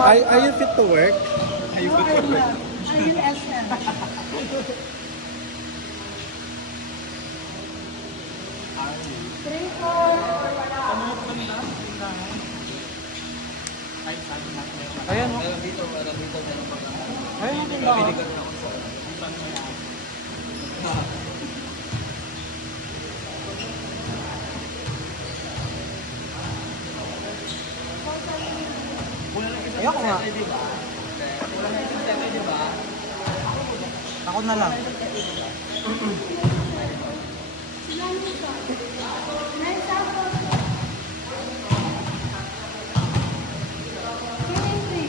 Are you fit to work? Are you fit to work? Are you SM? Three, four. Ayan. Dito. Ayan ang tindahan. Ayoko nga. Ako na lang. Nice apple. Chemistry.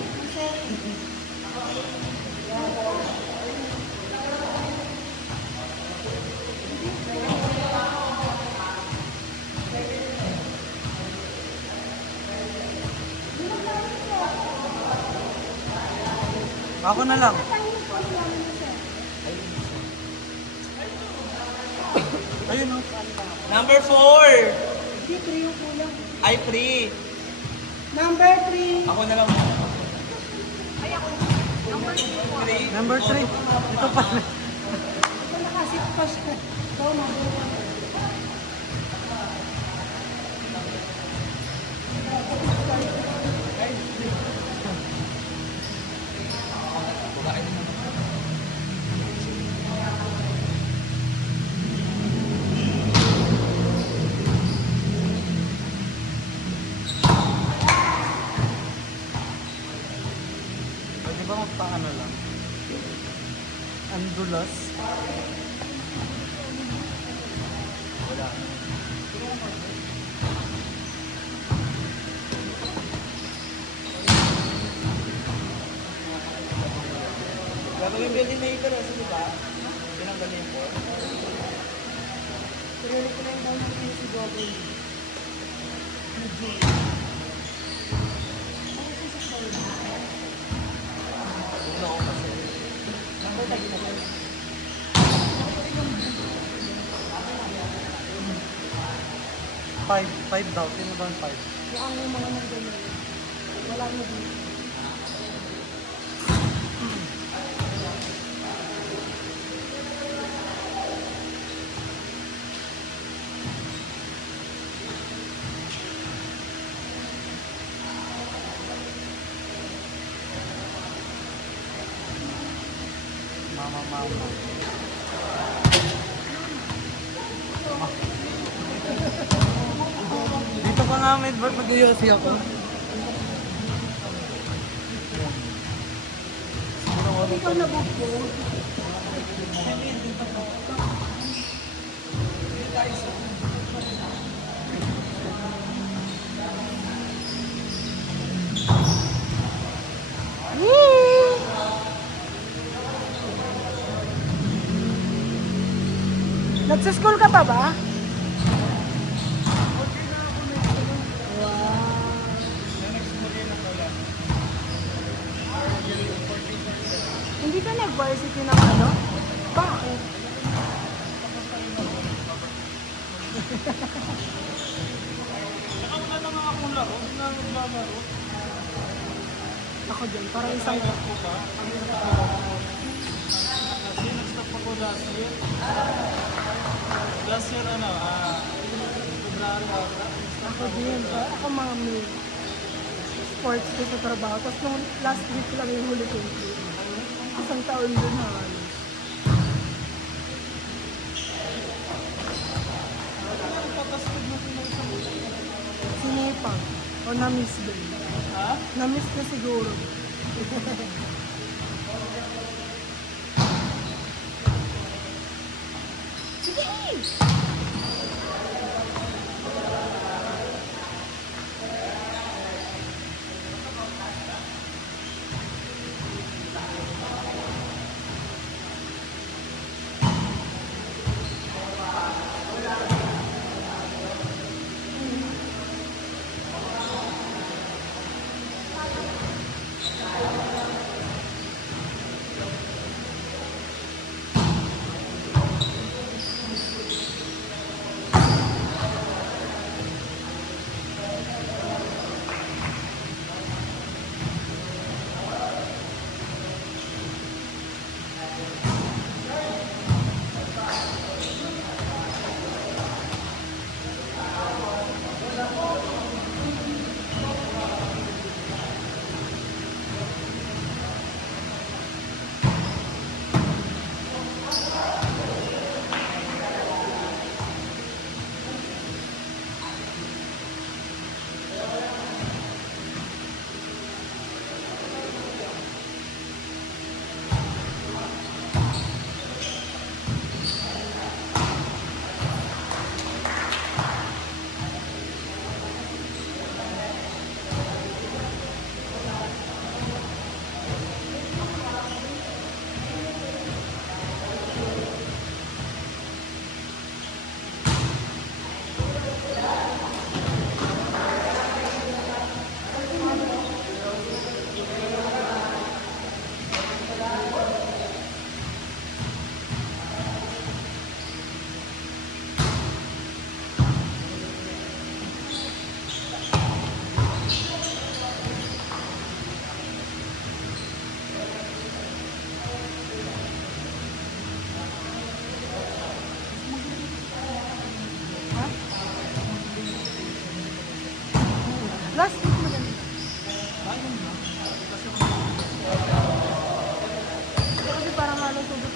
Ako na lang. Ayun o. Number 4. Hindi, three yung kulang. Ay, free. Number three. Ako na lang. Number 3. Ito pa. Ito nakasit pa siya. Ito, mabuhay. Pwede ba magpaano lang? Andulas? Gagawin yung building maker, di ba? Tinanggal niya yung 4. Pero ko na yung muna yung si Gogo. Una ko kasi. Five daw. Sino ba ang 5? Mukhang yung mga nagdala. Wala na dito. Mama. Dito pa nga may mag-yosi ako. Ikaw na buko. Nagsa-school ka pa ba? Hindi ka nag-varsity ng ano? Bakit? Ako dyan, parang isang... Last year, February Ako din, ako mami. Sports ko sa trabaho. Tapos nung last week lang yung huli ko. Isang taon din halos. Sinipag. O na-miss din. Ha? Na-miss na siguro. Sige!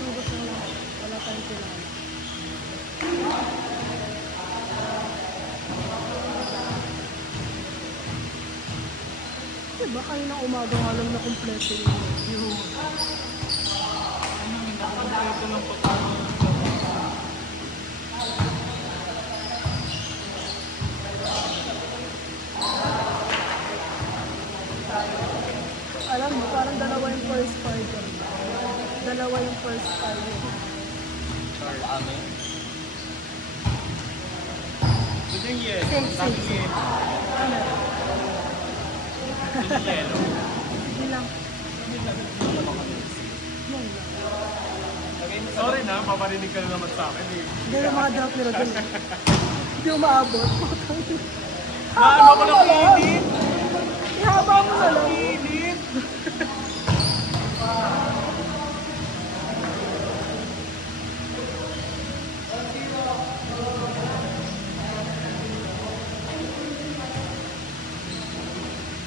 Ubus na lang. Wala tayong kailangan. Diba kanina umaga nga lang na kumpleto yung review. Ito lang po tayo. Alam mo, parang dalawa yung first fighter. Dalawa yung first fighter. Carl Amen. Ito yung yellow. Same, same, same. Ano? Ito yung yellow. Hindi lang. Yun lang. Sorry na, paparinig ka na naman sa akin eh. Hindi yung mga drop nila dun. Hindi umaabot. Naano ko ng init? Ihaba mo na lang. Init!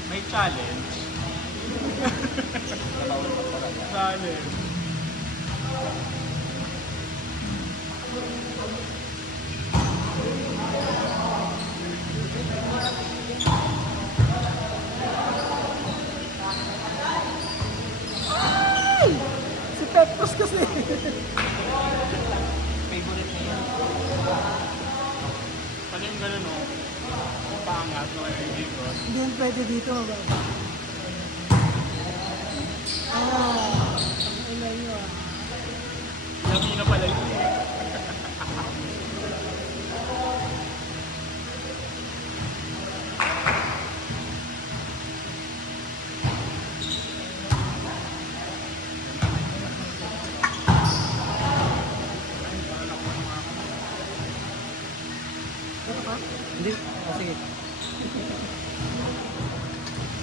May challenge. Challenge. Si Peptos kasi. Favorite na yan. Ano yung gano'n o? Pangat no kaya yung ko. Hindi yun pwede dito. Mababa. Ah. Ang ina nyo ah. Lagi na pala yun eh. Ito ka? Hindi, kasi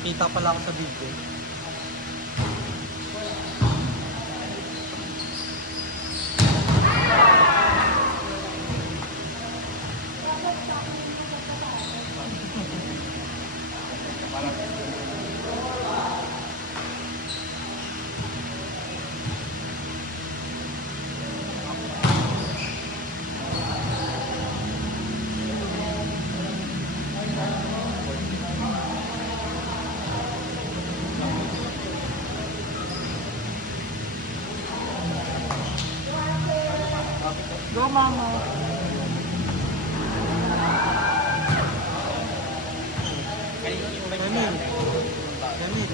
kita pala ako sa video. Go mama. Emil. Emil.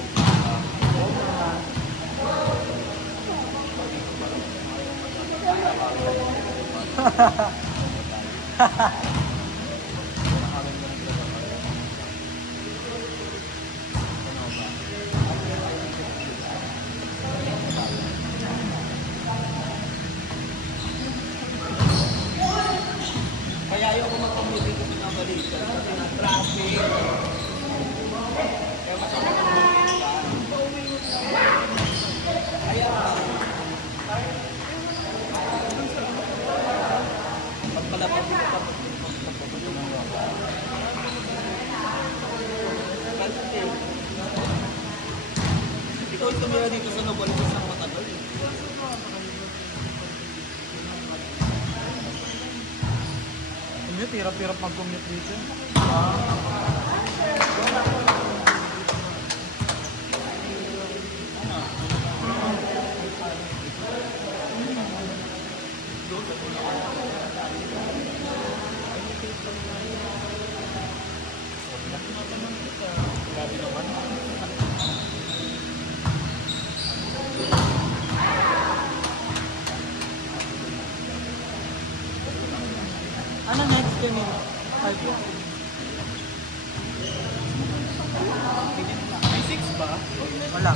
Kaya ayoko mag-commute dito sa mga balita. Kasi ng traffic. Kaya masama ng bumili ka. Kaya pagpalapag dito tapos ikaw yung tumira dito sa Novaliches ng matagal eh. Commute, hirap-hirap mag-commute dito. Ano next, Emil? 5 years. May 6 ba? Wala.